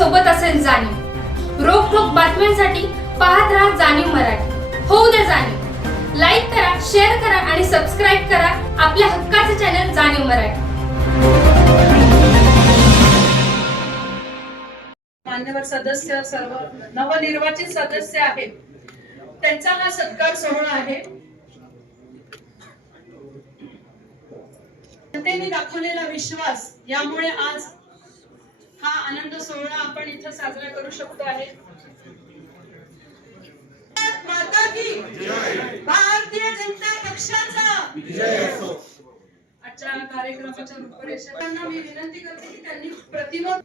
सोबत असेल जाणीव। रोखोक बातम्यांसाठी पाहत राहा जाणीव मराठी। होऊ द्या जाणीव। लाईक करा, शेअर करा आणि सबस्क्राईब करा आपल्या हक्काचे चॅनल जाणीव मराठी। मान्यवर सदस्य, सर्व नवनिर्वाचित सदस्य आहेत, त्यांचा हा सत्कार सोहळा आहे। जनतेने दाखवलेला विश्वास, यामुळे आज हा आनंद सोहळा आपण इथं साजरा करू शकतो आहे। माता की जय, भारतीय जनता पक्षाचा विजय असो। आजच्या कार्यक्रमाच्या रूपरेषांना मी विनंती करते की त्यांनी प्रतिमा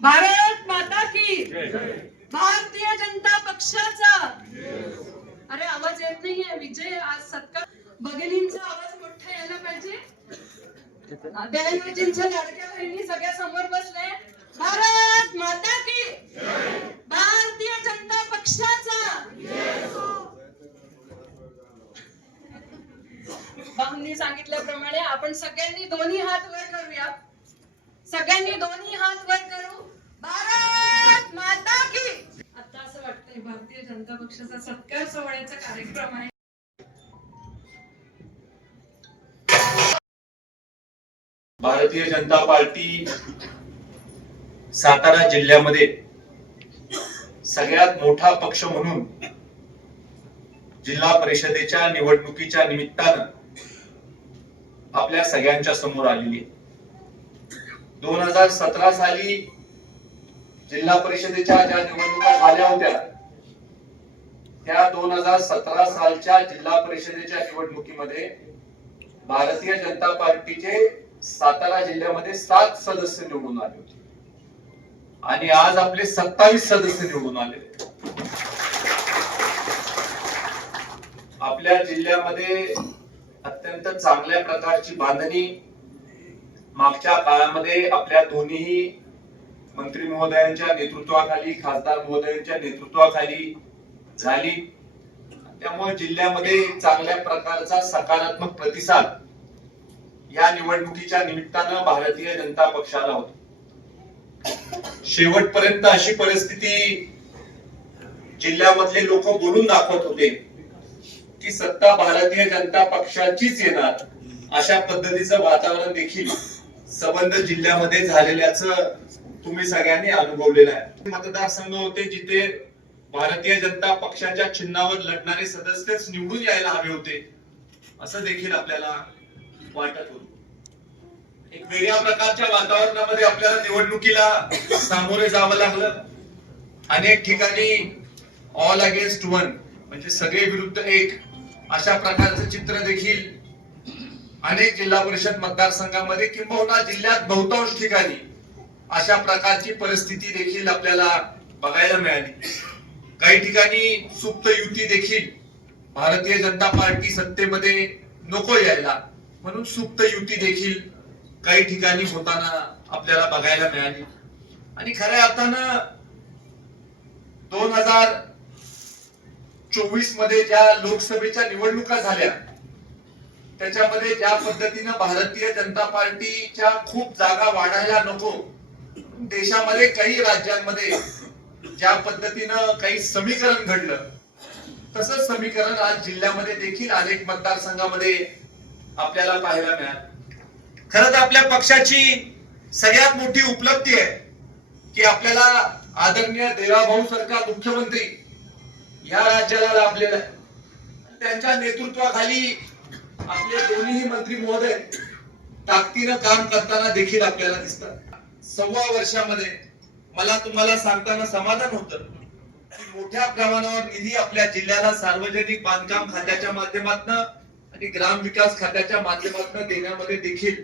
भारत माता की भारतीय जनता पक्षाचा। अरे आवाज येत नाहीये विजय, आज सत्कार भगिनींचा आवाज मोठा यायला पाहिजे। देवजींच्या लाडक्या बहिणी सगळ्या समोर बसले। भारत माता की भारतीय जनता पक्षाचा। भाऊंनी सांगितल्याप्रमाणे आपण सगळ्यांनी दोन्ही हात वर करूया। सगळ्यांनी दोन्ही हात वर करू। भारत माता की। आता असं वाटतंय भारतीय जनता पक्षाचा सत्कार सोहळ्याचा कार्यक्रम आहे। भारतीय जनता पार्टी सातारा जिल्ह्यामध्ये सगळ्यात मोठा पक्ष म्हणून जिल्हा परिषदेच्या निवडणुकीच्या निमित्तानं आपल्या सगळ्यांच्या समोर आलेली आहे। 2017 साली जिल्हा परिषदेच्या ज्या निवडणुका झाल्या होत्या, त्या 2017 सालच्या जिल्हा परिषदेच्या निवडणुकीमध्ये भारतीय जनता पार्टीचे सातारा जिल्ह्यामध्ये 7 सदस्य निवडून आले होते आणि आज आपले 27 सदस्य निवडून आले। आपल्या जिल्ह्यामध्ये अत्यंत चांगल्या प्रकारची बांधणी मागच्या काळामध्ये आपल्या दोन्ही मंत्री महोदयांच्या नेतृत्वाखाली, खासदार महोदयांच्या नेतृत्वाखाली झाली। त्यामुळे जिल्ह्यामध्ये चांगल्या प्रकारचा सकारात्मक प्रतिसाद या निवडणुकीच्या निमित्तानं भारतीय जनता पक्षाला होता। शेवटपर्यंत अशी परिस्थिती जिल्ह्यामधले लोक बोलून दाखवत होते की सत्ता भारतीय जनता पक्षाचीच येणार, अशा पद्धतीचं वातावरण देखील संबंध जिल्ह्यामध्ये झालेल्याचं तुम्ही सगळ्यांनी अनुभवलेलं आहे। मतदारसंघ होते जिथे भारतीय जनता पक्षाच्या चिन्हावर लढणारे सदस्यच निवडून यायला हवे होते, असं देखील आपल्याला वाटत होतं। एक वेगळ्या प्रकारच्या वातावरणामध्ये आपल्याला निवडणुकीला सामोरे जावं लागलं। अनेक ठिकाणी ऑल अगेन्स्ट वन, म्हणजे सगळे विरुद्ध एक, अशा प्रकारचं चित्र देखील अनेक जिल्हा परिषद मतदारसंघामध्ये किंबहुना जिल्ह्यात बहुतांश ठिकाणी अशा प्रकारची परिस्थिती देखील आपल्याला बघायला मिळाली। काही ठिकाणी सुप्त युती देखील, भारतीय जनता पार्टी सत्तेमध्ये नको यायला म्हणून सुप्त युती देखील काही ठिकाणी होताना आपल्याला बघायला मिळाली। आणि खऱ्या अर्थानं 2024 मध्ये ज्या लोकसभेच्या निवडणुका झाल्या, त्याच्यामध्ये ज्या पद्धतीनं भारतीय जनता पार्टीच्या खूप जागा वाढायला नको, देशामध्ये काही राज्यांमध्ये ज्या पद्धतीनं काही समीकरण घडलं, तसंच समीकरण आज जिल्ह्यामध्ये देखील अनेक मतदारसंघामध्ये आपल्याला पाहायला मिळालं। खरं तर आपल्या पक्षाची सगळ्यात मोठी उपलब्धी आहे की आपल्याला आदरणीय देवाभाऊ सरकार मुख्यमंत्री या राज्याला लाभलेलं आहे। त्यांच्या नेतृत्वाखाली आपले दोन्ही मंत्री महोदय ताकदीनं काम करताना देखील आपल्याला दिसतात। 1.25 वर्षामध्ये मला तुम्हाला सांगताना समाधान होतं की मोठ्या प्रमाणावर निधी आपल्या जिल्ह्याला सार्वजनिक बांधकाम खात्याच्या माध्यमातून आणि ग्राम विकास खात्याच्या माध्यमातून देण्यामध्ये देखील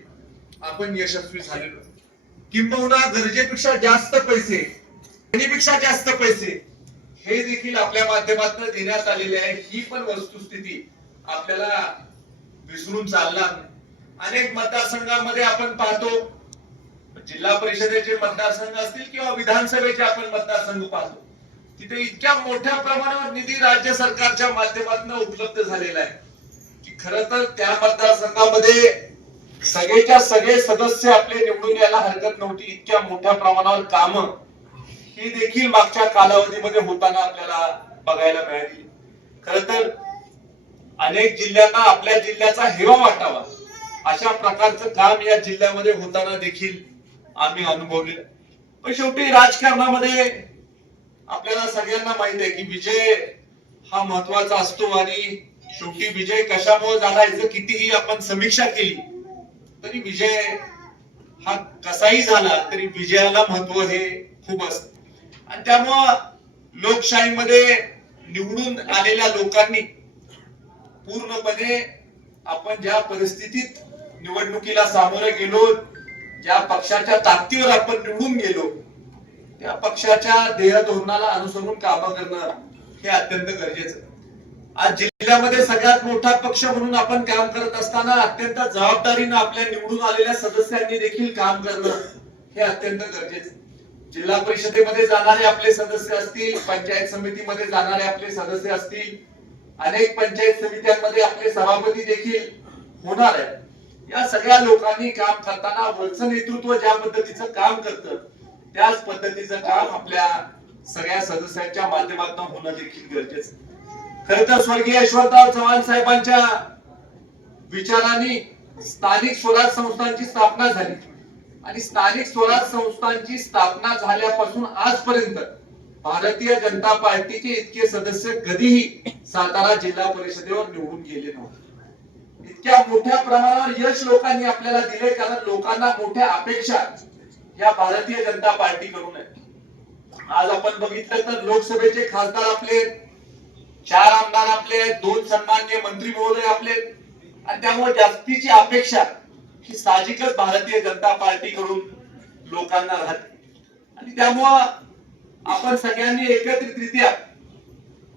आपण यशस्वी झालेलो। किंबहुना गरजेपेक्षा जास्त पैसे, गरजेपेक्षा जास्त पैसे हे देखील आपल्या माध्यमातून देण्यात आलेले आहे। ही पण वस्तुस्थिती आपल्याला विसरून चालणार नाही। अनेक मतदारसंघामध्ये आपण पाहतो, जिल्हा परिषदेचे मतदारसंघ असतील किंवा विधानसभेचे आपण मतदारसंघ पाहतो, तिथे इतक्या मोठ्या प्रमाणावर निधी राज्य सरकारच्या माध्यमातून उपलब्ध झालेला आहे की खरं तर त्या मतदारसंघामध्ये सगळेच्या सगळे सदस्य आपले निवडून यायला हरकत नव्हती. इतक्या मोठ्या प्रमाणावर कामं ही देखील मागच्या कालावधीमध्ये होताना आपल्याला बघायला मिळाली. खरं तर अनेक जिल्ह्यांना आपल्या जिल्ह्याचा हेवा वाटावा अशा प्रकारचं काम या जिल्ह्यामध्ये होताना देखील आम्ही अनुभवले. पण शेवटी राजकारणामध्ये आपल्याला सगळ्यांना माहित आहे की विजय हा महत्वाचा असतो आणि शेवटी विजय कशामुळे झाला याचं कितीही आपण समीक्षा केली तरी विजय हा कसाही झाला तरी विजयाला महत्व हे खूप असत. आणि त्यामुळं लोकशाहीमध्ये निवडून आलेल्या लोकांनी पूर्णपणे आपण ज्या परिस्थितीत निवडणुकीला सामोरे गेलो, ज्या पक्षाच्या ताकदीवर आपण निवडून गेलो त्या पक्षाच्या ध्येयधोरणाला अनुसरून काम करणं हे अत्यंत गरजेचं. आज जिल्ह्यामध्ये सगळ्यात मोठा पक्ष म्हणून आपण काम करत असताना अत्यंत जबाबदारीनं आपल्या निवडून आलेल्या सदस्यांनी देखील काम करणं हे अत्यंत गरजेचं. जिल्हा परिषदेमध्ये जाणारे आपले सदस्य असतील, पंचायत समितीमध्ये जाणारे आपले सदस्य असतील, अनेक पंचायत समित्यांमध्ये आपले सभापती देखील होणार आहे. या सगळ्या लोकांनी काम करताना वरचं नेतृत्व ज्या पद्धतीचं काम करतं त्याच पद्धतीचं काम आपल्या सगळ्या सदस्यांच्या माध्यमातून होणं देखील गरजेचं. खरं तर स्वर्गीय यशवंतराव चव्हाण साहेबांच्या विचारांनी स्थानिक स्वराज संस्थांची स्थापना झाली आणि स्थानिक स्वराज संस्थांची स्थापना झाल्यापासून आजपर्यंत भारतीय जनता पार्टीचे इतके सदस्य कधीही सातारा जिल्हा परिषदेवर निवडून गेले नव्हते. इतक्या मोठ्या प्रमाणावर यश लोकांनी आपल्याला दिले कारण लोकांना मोठ्या अपेक्षा या भारतीय जनता पार्टी कडून आहे. आज आपण बघितलं तर लोकसभेचे खासदार आपले, 4 आमदार आपले, 2 सन्माननीय मंत्री महोदय आपले आणि त्यामुळे जास्तीची अपेक्षा ही साहजिकच भारतीय जनता पार्टी कडून लोकांना राहते. आणि त्यामुळं आपण सगळ्यांनी एकत्रितरित्या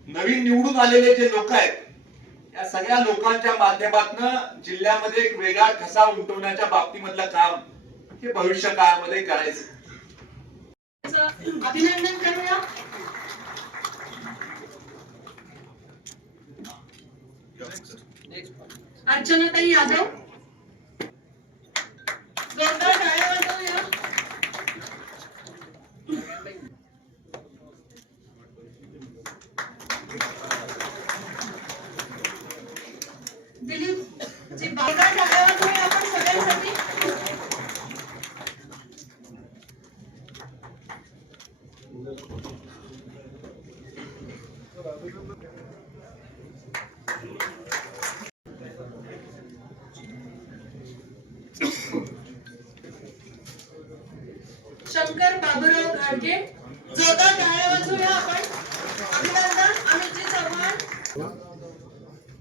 नवीन निवडून आलेले जे लोक आहेत या सगळ्या लोकांच्या माध्यमातून जिल्ह्यामध्ये एक वेगळा ठसा उमटवण्याच्या बाबतीमधलं काम हे भविष्य काळामध्ये करायचं. अभिनंदन करूया. अर्चनाताई यादव, जोरदार टाळ्या वाजवूया. दिलीप जी, जोरदार टाळ्या वाजवूया आपण सगळ्यांसाठी. शंकर बाबूराव घाडगे, जोरदार टाळ्या वाजवूया आपण. अभिनंदन. अमितजी चव्हाण,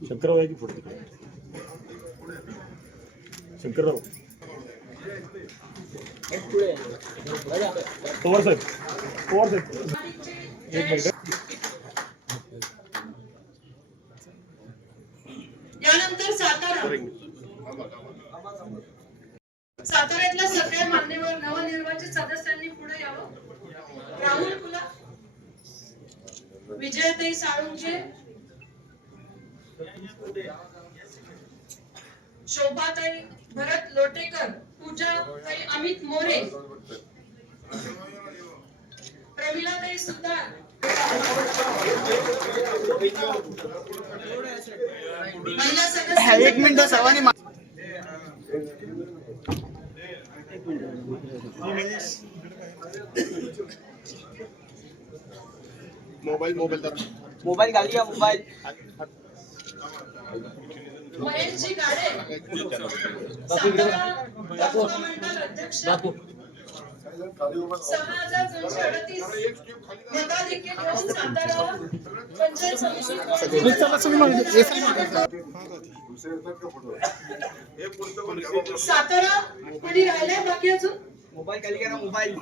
शंकरराव पुढे शंकरराव पवार साहेब, पवार साहेब एक मिनिट. यानंतर साताऱ्यातल्या सगळ्या मान्यवर नवनिर्वाचित सदस्यांनी पुढे यावं. राहुल कुला, विजयताई साळुंखे, शोभाताई भरत लोटेकर, पूजाताई अमित मोरे, प्रमिलाताई सुतार, महिला सदस्य. एक मिनिट सर्वांनी मोबाईल खाली घ्या. मोबाईल महेशजी गाडे, सातारा तालुका मंडल अध्यक्ष, 6238 मताधिक्य घेऊन सातारा पंचायत समिती. सातारा कोणी राहिलाय बाकी अजून? मोबाईल खाली घ्या ना. मोबाईल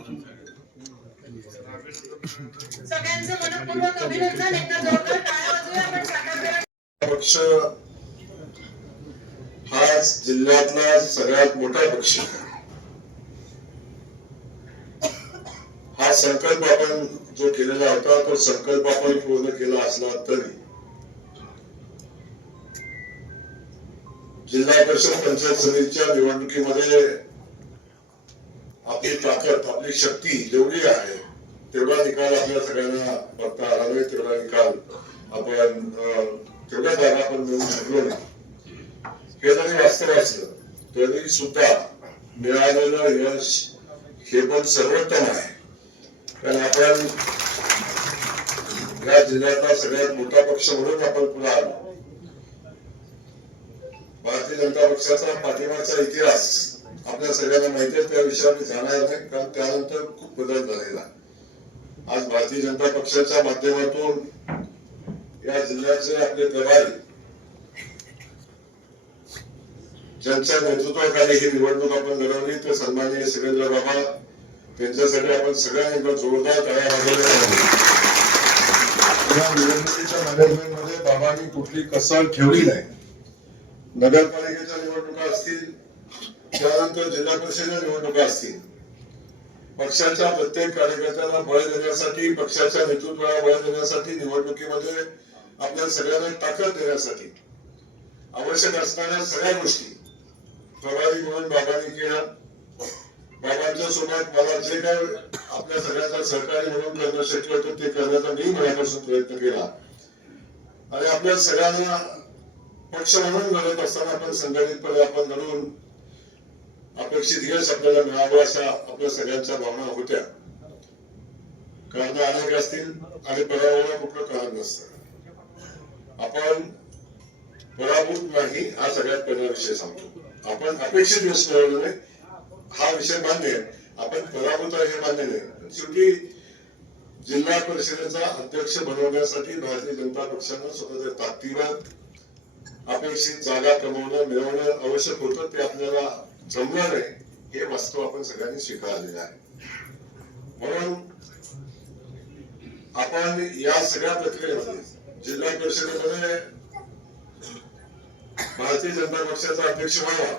सगळ्यांचं मनपूर्वक अभिनंदन. एकदा जोरदार टाळ्या वाजवूया आपण सातारा. पक्ष हा जिल्ह्यातला सगळ्यात मोठा पक्ष. हा संकल्प आपण जो केलेला होता तो संकल्प आपण पूर्ण केला असला तरी जिल्हा परिषद पंचायत समितीच्या निवडणुकीमध्ये आपली ताकद आपली शक्ती जेवढी आहे तेवढा निकाल आपल्या सगळ्यांना बघता आला नाही, तेवढा निकाल आपण तेवढ्या जागा आपण मिळवू शकलो नाही. हे जरी वास्तव असलं तरी सुद्धा मिळालेलं यश हे पण सर्वोत्तम आहे. कारण आपण या जिल्ह्यातला सगळ्यात मोठा पक्ष म्हणून आपण पुढे आलो. भारतीय जनता पक्षाचा पाठिंबाचा इतिहास आपल्या सगळ्यांना माहिती आहे, त्या विषयावर मी जाणार नाही कारण त्यानंतर खूप बदल झालेला. आज भारतीय जनता पक्षाच्या माध्यमातून या जिल्ह्याचे आपले प्रभारी ज्यांच्या नेतृत्वाखाली ही निवडणूक आपण लढवली ते सन्माननीय शिवेंद्र बाबा, त्यांच्यासाठी आपण सगळ्यांनी जोरदार टाळ्या वाजवल्या पाहिजे. या निवडणुकीच्या मॅनेजमेंट मध्ये बाबांनी कुठली कसर ठेवली नाही. नगरपालिकेच्या निवडणुका असतील, त्यानंतर जिल्हा परिषदेच्या निवडणुका असतील, पक्षाच्या प्रत्येक कार्यकर्त्यांना बळ देण्यासाठी, पक्षाच्या नेतृत्वाला बळ देण्यासाठी, निवडणुकीमध्ये आपल्या सगळ्यांना ताकद देण्यासाठी आवश्यक असणाऱ्या सगळ्या गोष्टी प्रभारी म्हणून बाबांनी केल्या. बाबांच्या सोबत मला जे काय आपल्या सगळ्यांचा सहकार्य म्हणून करणं शक्य होतं ते करण्याचा मी मनापासून प्रयत्न केला. आणि आपल्या सगळ्यांना पक्ष म्हणून लढत असताना आपण संघटितपणे आपण लढून अपेक्षित यश आपल्याला मिळावं अशा आपल्या सगळ्यांच्या भावना होत्या. कारण अनेक असतील आणि पराभवाला कुठलं कारण नसतं. आपण पराभूत नाही हा सगळ्यात पहिला विषय सांगतो. आपण अपेक्षित यश मिळवलं नाही हा विषय मान्य आहे, आपण पराभूत आहे हे मान्य नाही. शेवटी जिल्हा परिषदेचा अध्यक्ष बनवण्यासाठी भारतीय जनता पक्षानं स्वतःच्या ताकदीवर अपेक्षित जागा कमवणं मिळवणं आवश्यक होतं. ते आपल्याला जमलं नाही हे वास्तव आपण सगळ्यांनी स्वीकारलेलं आहे. म्हणून आपण या सगळ्या प्रक्रियेमध्ये जिल्हा परिषदेमध्ये भारतीय जनता पक्षाचा अध्यक्ष व्हावा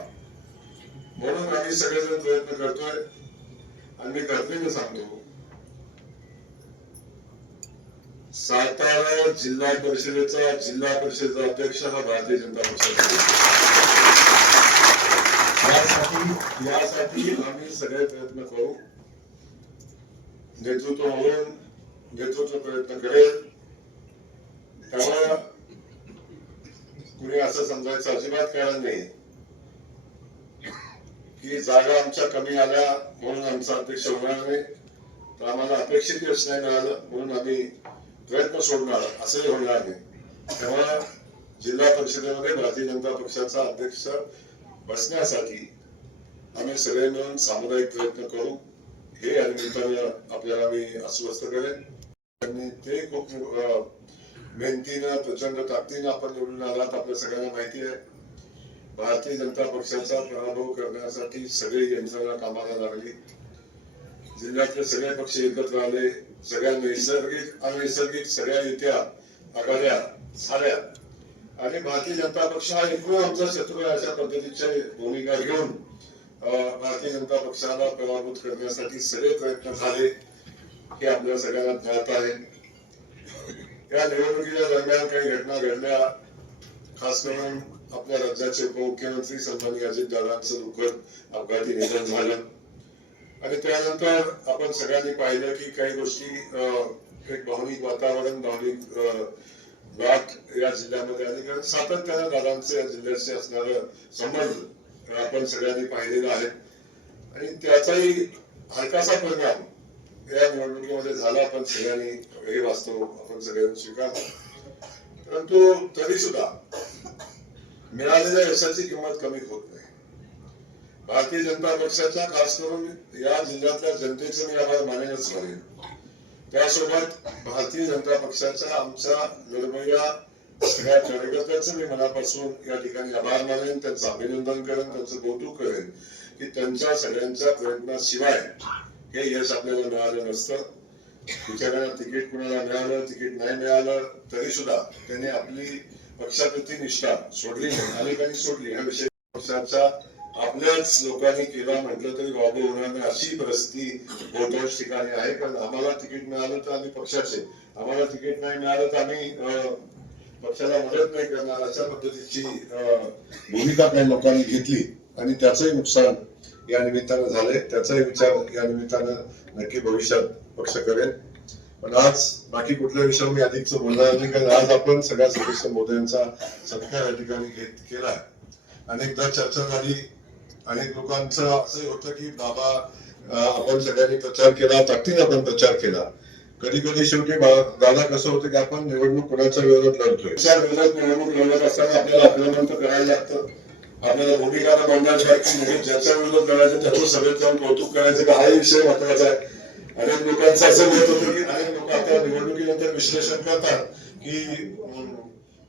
म्हणून आम्ही सगळेजण प्रयत्न करतोय. आणि मी खात्रीने सांगतो सातारा जिल्हा परिषदेचा अध्यक्ष हा भारतीय जनता पक्षाचा. यासाठी आम्ही सगळे प्रयत्न करू. नेतृत्व म्हणून नेतृत्व प्रयत्न करेल. त्यामुळे कुणी असं समजायचं अजिबात कारण नाही की जागा आमच्या कमी आल्या म्हणून आमचा अध्यक्ष होणार नाही, तर आम्हाला अपेक्षित यश नाही मिळालं म्हणून आम्ही प्रयत्न सोडणार असंही होणार नाही. तेव्हा जिल्हा परिषदेमध्ये भारतीय जनता पक्षाचा अध्यक्ष बसण्यासाठी आम्ही सगळे मिळून सामुदायिक प्रयत्न करू हे या निमित्तानं आपल्याला मी आश्वस्त करेन. आणि ते खूप मेहनतीनं प्रचंड ताकदीनं आपण निवडून आलात. आपल्या सगळ्यांना माहिती आहे भारतीय जनता पक्षाचा पराभव करण्यासाठी सगळी यंत्रणा कामाला लागली. जिल्ह्यातले सगळे पक्ष एकत्र आले. सगळ्या नैसर्गिक अनैसर्गिक सगळ्या युत्या आघाड्या झाल्या आणि भारतीय जनता पक्ष हा एकूण आमचा शत्रू आहे अशा पद्धतीची भूमिका घेऊन भारतीय जनता पक्षाला पराभूत करण्यासाठी सगळे प्रयत्न झाले हे आपल्या सगळ्यांना ज्ञात आहे. या निवडणुकीच्या दरम्यान काही घटना घडल्या. खास करून आपल्या राज्याचे उपमुख्यमंत्री सन्माननीय अजितदादांचं दुःखद अपघाती निधन झालं आणि त्यानंतर आपण सगळ्यांनी पाहिलं की काही गोष्टी एक भावनिक वातावरण भावनिक लाट या जिल्ह्यामध्ये आली. कारण सातत्यानं दादांचे या जिल्ह्याशी असणारं संबंध आपण सगळ्यांनी पाहिलेला आहे आणि त्याचाही हलकासा परिणाम या निवडणुकीमध्ये झाला. आपण सगळ्यांनी हे वास्तव आपण सगळ्यांनी स्वीकारलं. परंतु तरी सुद्धा मिळालेल्या यशाची किंमत कमी होत नाही. भारतीय जनता पक्षाच्या खास करून या जिल्ह्यातल्या जनतेचं मी आभार मानेनच मानेन. त्यासोबत भारतीय जनता पक्षाच्या आमच्या निर्भया सगळ्या कार्यकर्त्यांचं मी मनापासून या ठिकाणी आभार मानेन, त्यांचं अभिनंदन करेन, त्यांचं कौतुक करेन की त्यांच्या सगळ्यांच्या प्रयत्नाशिवाय हे यश आपल्याला मिळालं नसतं. बिचाऱ्यांना तिकीट कुणाला मिळालं तिकीट नाही मिळालं तरी सुद्धा त्यांनी आपली पक्षाप्रती निष्ठा सोडली नाही, अनेकांनी सोडली. हा विषय पक्षाच्या आपल्याच लोकांनी केला म्हटलं तरी वावगं होणार नाही अशी परिस्थिती बहुतांश ठिकाणी आहे. कारण आम्हाला तिकीट मिळालं तर आम्ही पक्षाचे, आम्हाला तिकीट नाही मिळालं तर आम्ही पक्षाला मदत नाही करणार अशा पद्धतीची भूमिका काही लोकांनी घेतली आणि त्याचंही नुकसान या निमित्तानं झालंय. त्याचाही विचार या निमित्तानं नक्की भविष्यात पक्ष करेल. पण आज बाकी कुठल्या विषयावर मी अधिकच बोलणार नाही, कारण आज आपण सगळ्या सदस्य महोदयांचा सत्कार या ठिकाणी केला. अनेकदा चर्चा झाली, अनेक लोकांचं असं होतं की बाबा आपण सगळ्यांनी प्रचार केला, ताकदीने आपण प्रचार केला. कधी कधी शेवटी दादा कसं होतं की आपण निवडणूक कोणाच्या विरोधात लढतोय, त्या विरोधात निवडणूक लढत असताना आपल्याला आपलं करायला लागतं. आपल्याला भूमिका मांडण्यासाठी म्हणजे ज्याच्या विरोधात लढायचं त्याचं सगळ्यात जाऊन कौतुक करायचं का हाही विषय महत्वाचा आहे. अनेक लोकांचं असं मत होतं की अनेक लोक आता निवडणुकीनंतर विश्लेषण करतात की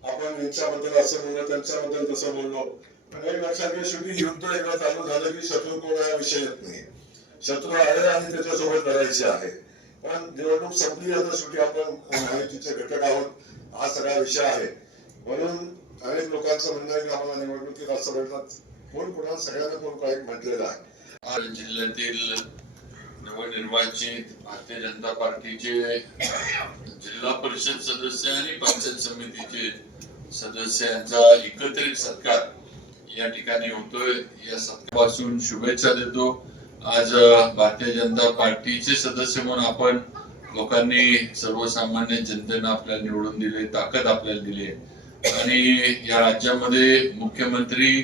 आपण यांच्याबद्दल असं बोललो, त्यांच्याबद्दल तसं बोललो. पण एक लक्षात घ्या, शेवटी युद्ध एकदा चालू झालं की शत्रू कोण हा विषय येत नाही. शत्रू आहे आणि त्याच्यासोबत लढायचे आहे. पण निवडणूक संपली आता शेवटी आपण माहितीचे घटक आहोत, हा सगळा विषय आहे. म्हणून अनेक लोकांचं म्हणणं आहे की आम्हाला निवडणुकीत असं भेटतात, कोण कोणाला सगळ्यांना कोण काही म्हटलेलं आहे. आज जिल्ह्यातील नवनिर्वाचित भारतीय जनता पार्टीचे जिल्हा परिषद सदस्य आणि पंचायत समितीचे सदस्य यांचा एकत्रित सत्कार या ठिकाणी होतोय. या सत्कारापासून शुभेच्छा देतो. आज भारतीय जनता पार्टीचे सदस्य म्हणून आपण लोकांनी, सर्वसामान्य जनतेनं आपल्याला निवडून दिले, ताकद आपल्याला दिली आणि या राज्यामध्ये मुख्यमंत्री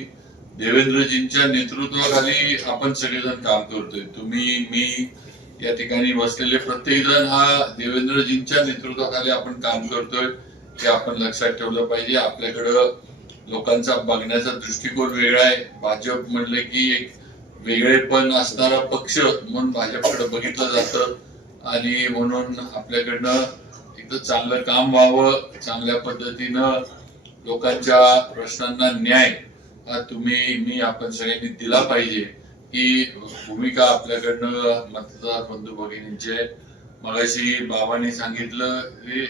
देवेंद्रजींच्या नेतृत्वाखाली आपण सगळेजण काम करतोय. तुम्ही, मी, या ठिकाणी बसलेले प्रत्येक जण हा देवेंद्रजींच्या नेतृत्वाखाली आपण काम करतोय हे आपण लक्षात ठेवलं पाहिजे. आपल्याकडं लोकांचा बघण्याचा दृष्टिकोन वेगळा आहे. भाजप म्हणले की एक वेगळेपण असणारा पक्ष म्हणून भाजपकडे बघितलं जातं आणि म्हणून आपल्याकडनं एकदम चांगलं काम व्हावं, चांगल्या पद्धतीनं लोकांच्या प्रश्नांना न्याय हा तुम्ही, मी, आपण सगळ्यांनी दिला पाहिजे ही भूमिका आपल्याकडनं मतदार बंधू भगिनींची आहे. मगाशी बाबांनी सांगितलं की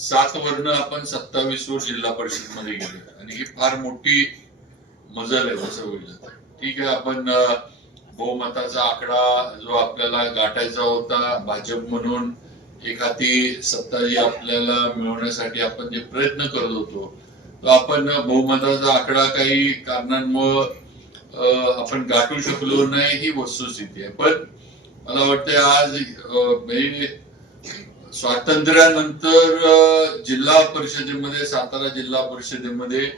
7 वर्ण आपण 27 वर जिल्हा परिषद मध्ये गेले आणि ही फार मोठी मजल आहे असं होईल. ठीक आहे, आपण बहुमताचा आकडा जो आपल्याला गाठायचा होता, भाजप म्हणून एक हाती सत्ता जी आपल्याला मिळवण्यासाठी आपण जे प्रयत्न करत होतो, तो आपण बहुमताचा आकडा काही कारणांमुळे आपण गाठू शकलो नाही ही वस्तुस्थिती आहे. पण मला वाटतं आज स्वातंत्र्यानंतर जिल्हा परिषदेमध्ये, सातारा जिल्हा परिषदेमध्ये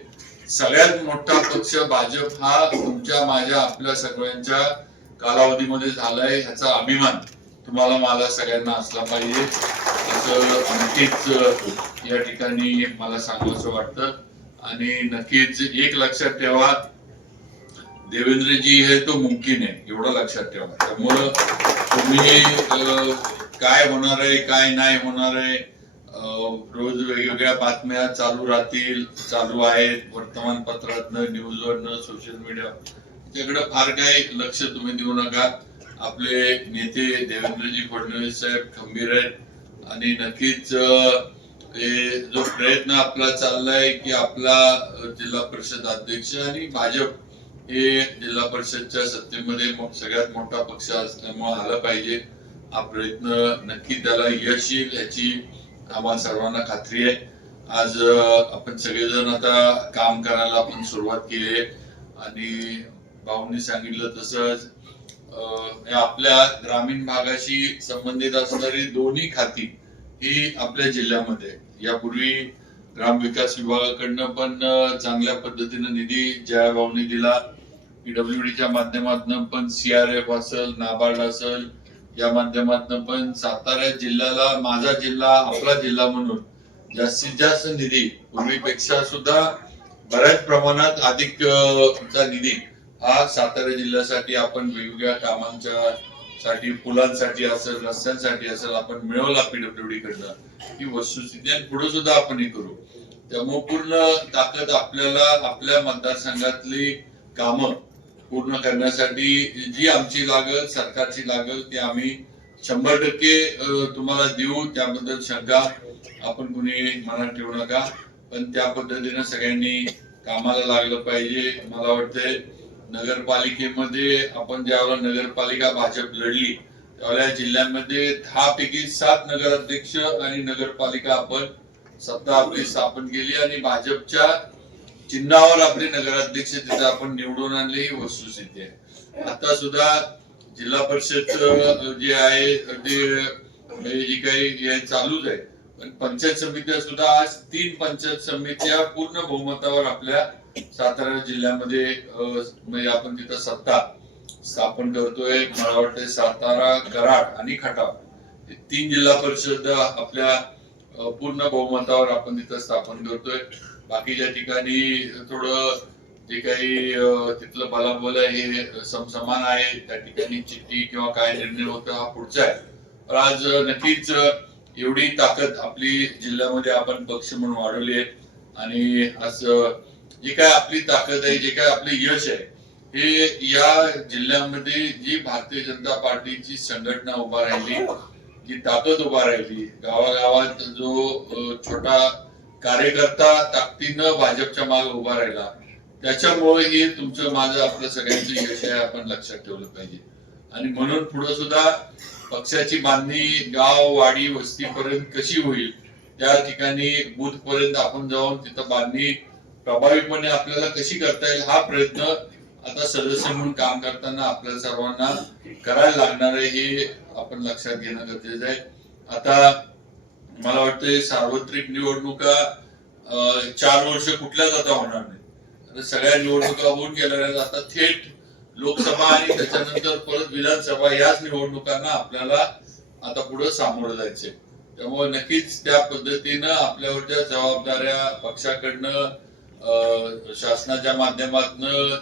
सगळ्यात मोठा पक्ष भाजप हा तुमच्या, माझ्या, आपल्या सगळ्यांच्या कालावधीमध्ये झालाय. ह्याचा अभिमान तुम्हाला, मला सगळ्यांना असला पाहिजे असं नक्कीच या ठिकाणी मला सांगावंसं वाटतं. आणि नक्कीच एक लक्षात ठेवा, देवेंद्रजी हे तो मुमकिन आहे एवढं लक्षात ठेवा. त्यामुळं तुम्ही काय होणार आहे, काय नाही होणार आहे, रोज वेगवेगळ्या बातम्या चालू राहतील, चालू आहेत वर्तमानपत्रातनं, न्यूजवरनं, सोशल मीडिया, त्याकडे फार काही लक्ष तुम्ही देऊ नका. आपले नेते देवेंद्रजी फडणवीस साहेब खंबीर आहेत आणि नक्कीच जो प्रयत्न आपला चाललाय की आपला जिल्हा परिषद अध्यक्ष आणि भाजप हे जिल्हा परिषदच्या सत्तेमध्ये सगळ्यात मोठा पक्ष असल्यामुळे आला पाहिजे. हा प्रयत्न नक्की त्याला यश येईल याची आम्हाला सर्वांना खात्री आहे. आज आपण सगळेजण आता काम करायला आपण सुरुवात केली आहे आणि भाऊंनी सांगितलं तसंच आपल्या ग्रामीण भागाशी संबंधित असणारी दोन्ही खाती ही आपल्या जिल्ह्यामध्ये यापूर्वी ग्रामविकास विभागाकडनं पण चांगल्या पद्धतीने निधी जयाभाऊंनी दिला. पीडब्ल्यूडीच्या माध्यमातून पण CRF असेल, नाबार्ड असेल, या माध्यमातून पण सातारा जिल्ह्याला, माझा जिल्हा, आपला जिल्हा म्हणून जास्तीत जास्त निधी पूर्वीपेक्षा सुद्धा बऱ्याच प्रमाणात अधिक निधी हा सातारा जिल्ह्यासाठी आपण वेगवेगळ्या कामांच्या साठी, पुलांसाठी असेल, रस्त्यांसाठी असेल आपण मिळवला पीडब्ल्यूडी कडनं. ही वस्तुस्थिती आणि पुढे सुद्धा आपण हे करू. त्यामुळे पूर्ण ताकद आपल्याला आपल्या मतदारसंघातली कामं पूर्ण करण्यासाठी जी आमची लागल, सरकारची लागल, ती आम्ही 100% तुम्हाला देऊ. त्याबद्दल शंका आपण कुणी मनात ठेवू नका. पण त्या पद्धतीने सगळ्यांनी कामाला लागलं पाहिजे. मला वाटतंय नगरपालिकेमध्ये आपण ज्यावेळेला नगरपालिका भाजप लढली त्यावेळेला जिल्ह्यामध्ये 10 पैकी 7 नगराध्यक्ष आणि नगरपालिका आपण सत्ता आपली स्थापन केली आणि भाजपच्या चिन्हावर आपले नगराध्यक्ष तिथे आपण निवडून आणले ही वस्तुस्थिती आहे. आता सुद्धा जिल्हा परिषद जे आहे ते जी काही हे चालूच आहे, पण पंचायत समित्या सुद्धा आज 3 पंचायत समित्या पूर्ण बहुमतावर आपल्या सातारा जिल्ह्यामध्ये म्हणजे आपण तिथं सत्ता स्थापन करतोय. मला वाटतं सातारा, कराड आणि खटाव 3 जिल्हा परिषद आपल्या पूर्ण बहुमतावर आपण तिथं स्थापन करतोय. बाकीच्या ठिकाणी थोडं जे काही तिथलं बलाबल आहे हे समसमान आहे, त्या ठिकाणी चिठ्ठी किंवा काय निर्णय होता हा पुढचा आहे. पण आज नक्कीच एवढी ताकद आपली जिल्ह्यामध्ये आपण पक्ष म्हणून वाढवली आहे आणि आज जी काय आपली ताकद आहे, जे काय आपले यश आहे हे या जिल्ह्यामध्ये जी भारतीय जनता पार्टीची संघटना उभा राहिली, जी ताकद उभा राहिली, गावागावात जो छोटा कार्यकर्ता ताकदीनं भाजपच्या मागे उभा राहिला, त्याच्यामुळे हे तुमचं माझं आपलं सगळ्यांचं यश आहे आपण लक्षात ठेवलं पाहिजे. आणि म्हणून पुढे सुद्धा पक्षाची बांधणी गाव वाडी वस्तीपर्यंत कशी होईल, त्या ठिकाणी बूथ पर्यंत आपण जाऊन तिथं बांधणी प्रभावीपणे आपल्याला कशी करता येईल हा प्रयत्न आता सदस्य म्हणून काम करताना आपल्याला सर्वांना करायला लागणार आहे हे आपण लक्षात घेणं गरजेचं आहे. आता मला वाटतंय सार्वत्रिक निवडणुका 4 वर्ष कुठल्याच आता होणार नाही. आता सगळ्या निवडणुका होऊन गेल्या आहेत. आता थेट लोकसभा आणि त्याच्यानंतर परत विधानसभा याच निवडणुकांना आपल्याला आता पुढे सामोरं जायचंय. त्यामुळे नक्कीच त्या पद्धतीनं आपल्यावरच्या जबाबदाऱ्या पक्षाकडनं शासनाच्या माध्यमातून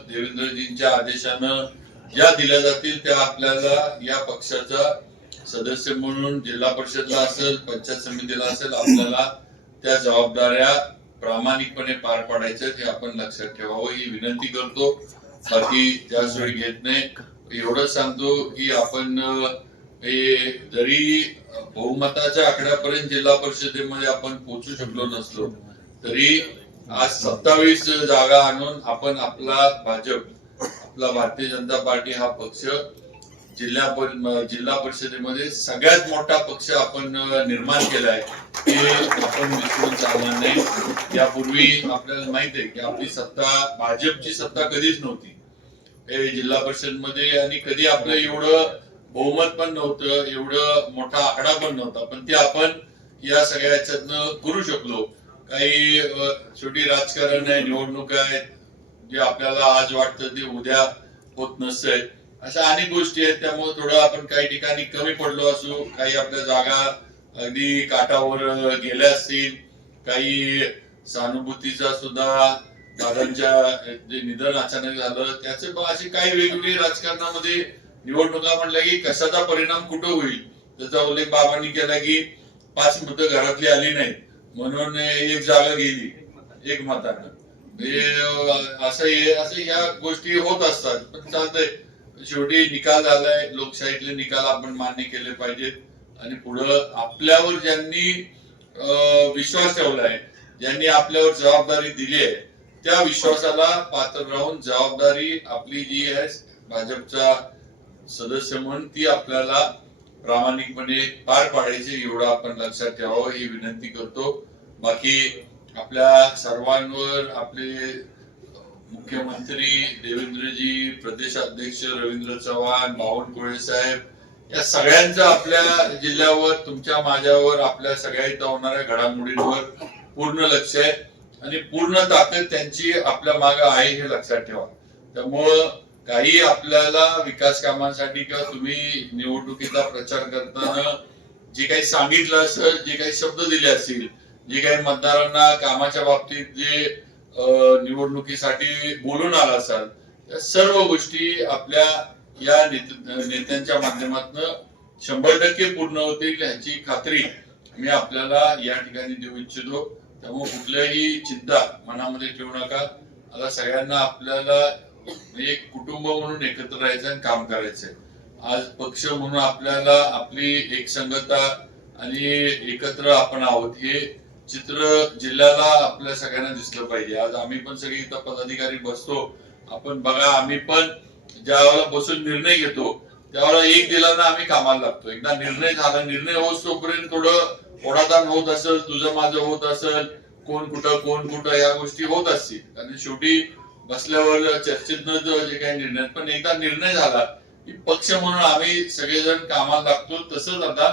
देवेंद्रजींच्या आदेशानं ज्या दिल्या जातील त्या आपल्याला या पक्षाचा सदस्य म्हणून जिल्हा परिषदला असेल पंचायत समितीला असेल आपल्याला त्या जबाबदाऱ्या प्रामाणिकपणे पार पाडायच्या हे आपण लक्षात ठेवावं ही विनंती करतो. बाकी त्याच घेत नाही. एवढंच सांगतो की आपण हे जरी बहुमताच्या आकड्यापर्यंत जिल्हा परिषदेमध्ये आपण पोहोचू शकलो नसलो तरी आज 27 जागा आणून आपण आपला भाजप आपला भारतीय जनता पार्टी हा पक्ष जिल्हा परिषदेमध्ये सगळ्यात मोठा पक्ष आपण निर्माण केलाय हे आपण विसरून चालणार नाही. यापूर्वी आपल्याला माहित आहे की आपली सत्ता भाजपची सत्ता कधीच नव्हती हे जिल्हा परिषद मध्ये आणि कधी आपलं एवढं बहुमत पण नव्हतं, एवढं मोठा आकडा पण नव्हता, पण ते आपण या सगळ्या याच्यातनं करू शकलो. काही छोटी राजकारण आहे, निवडणुका आहेत जे आपल्याला आज वाटतं ते उद्या होत नसतंय, अशा अनेक गोष्टी आहेत. त्यामुळे थोडं आपण काही ठिकाणी कमी पडलो असू, काही आपल्या जागा अगदी काठावर गेल्या असतील, काही सहानुभूतीचा सुद्धा दादांच्या जे निधन अचानक झालं त्याचे असे काही वेगवेगळे राजकारणामध्ये निवडणुका म्हणल्या की कशाचा परिणाम कुठं होईल त्याचा उल्लेख बाबांनी केला की 5 मतं घरातली आली नाही म्हणून 1 जागा गेली 1 मतानं. असं या गोष्टी होत असतात. पण चालतंय, शेवटी निकाल झालाय, लोकशाहीतले निकाल आपण मान्य केले पाहिजेत आणि पुढं आपल्यावर ज्यांनी विश्वास ठेवलाय, ज्यांनी आपल्यावर जबाबदारी दिली आहे त्या विश्वासाला पात्र राहून जबाबदारी आपली जी आहे भाजपचा सदस्य म्हणून ती आपल्याला प्रामाणिकपणे पार पाडायची एवढं आपण लक्षात ठेवावं ही विनंती करतो. बाकी आपल्या सर्वांवर आपले मुख्यमंत्री देवेंद्रजी, प्रदेशाध्यक्ष रवींद्र चव्हाण, बावनकुळे साहेब या सगळ्यांचा आपल्या जिल्ह्यावर, तुमच्या माझ्यावर, आपल्या सगळ्या इथं होणाऱ्या घडामोडींवर पूर्ण लक्ष आहे आणि पूर्ण ताकद त्यांची आपल्या मागे आहे हे लक्षात ठेवा. त्यामुळं काही आपल्याला विकास कामांसाठी किंवा तुम्ही निवडणुकीचा प्रचार करताना जे काही सांगितलं असेल, जे काही शब्द दिले असतील, जे काही मतदारांना कामाच्या बाबतीत जे निवडणुकीसाठी बोलून आला असाल, त्या सर्व गोष्टी आपल्या या नेत्यांच्या माध्यमातून 100% पूर्ण होतील याची खात्री मी आपल्याला या ठिकाणी देऊ इच्छितो. त्यामुळे कुठल्याही चिंता मनामध्ये ठेवू नका. आता सगळ्यांना आपल्याला एक कुटुंब म्हणून एकत्र राहायचं आणि काम करायचंय. आज पक्ष म्हणून आपल्याला आपली एकसंगता आणि एकत्र आपण आहोत हे चित्र जिल्ह्याला आपल्या सगळ्यांना दिसलं पाहिजे. आज आम्ही पण सगळे इथं पदाधिकारी बसतो आपण बघा, आम्ही पण ज्या वेळेला बसून निर्णय घेतो त्यावेळेला एक दिलाना आम्ही कामाला लागतो. एकदा निर्णय झाला, निर्णय होत तोपर्यंत थोडं ओढाताण होत असेल, तुझं माझं होत असेल, कोण कुठं या गोष्टी होत असतील. आणि शेवटी बसल्यावर चर्चेतनं जे काही निर्णय, पण एकदा निर्णय झाला की पक्ष म्हणून आम्ही सगळेजण कामाला लागतो. तसंच आता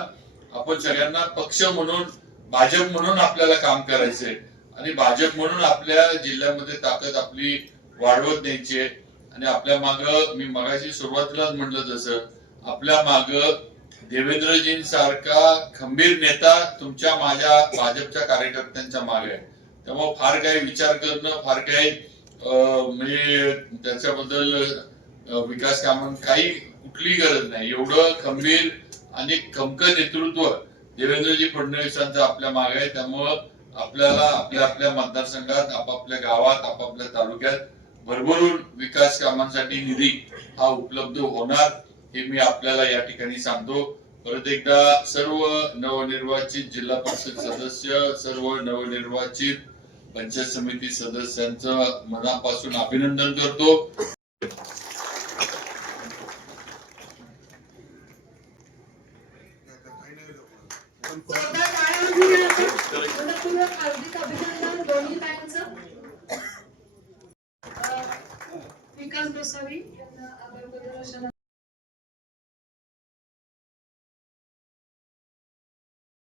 आपण सगळ्यांना पक्ष म्हणून, भाजप म्हणून आपल्याला काम करायचंय आणि भाजप म्हणून आपल्या जिल्ह्यामध्ये ताकद आपली वाढवत न्यायची आहे. आणि आपल्या माग, मी मगाशी सुरुवातीलाच म्हटलं तसं, आपल्या माग देवेंद्रजींसारखा खंबीर नेता तुमच्या माझ्या भाजपच्या कार्यकर्त्यांच्या मागे आहे. त्यामुळे फार काही विचार करणं, फार काही म्हणजे त्याच्याबद्दल विकास कामं काही कुठलीही गरज नाही. एवढं खंबीर आणि खमक नेतृत्व देवेंद्रजी फडणवीसांचं आपल्या मागे आहे. त्यामुळं आपल्याला आपल्या मतदारसंघात, आपापल्या गावात, आपापल्या तालुक्यात भरभरून विकास कामांसाठी निधी हा उपलब्ध होणार, हे मी आपल्याला या ठिकाणी सांगतो. परत एकदा सर्व नवनिर्वाचित जिल्हा परिषद सदस्य, सर्व नवनिर्वाचित पंचायत समिती सदस्यांचं मनापासून अभिनंदन करतो. हार्दिक अभिनंदन दोन्ही ताईंचं. विकास गोसावी यांना आभार प्रदर्शन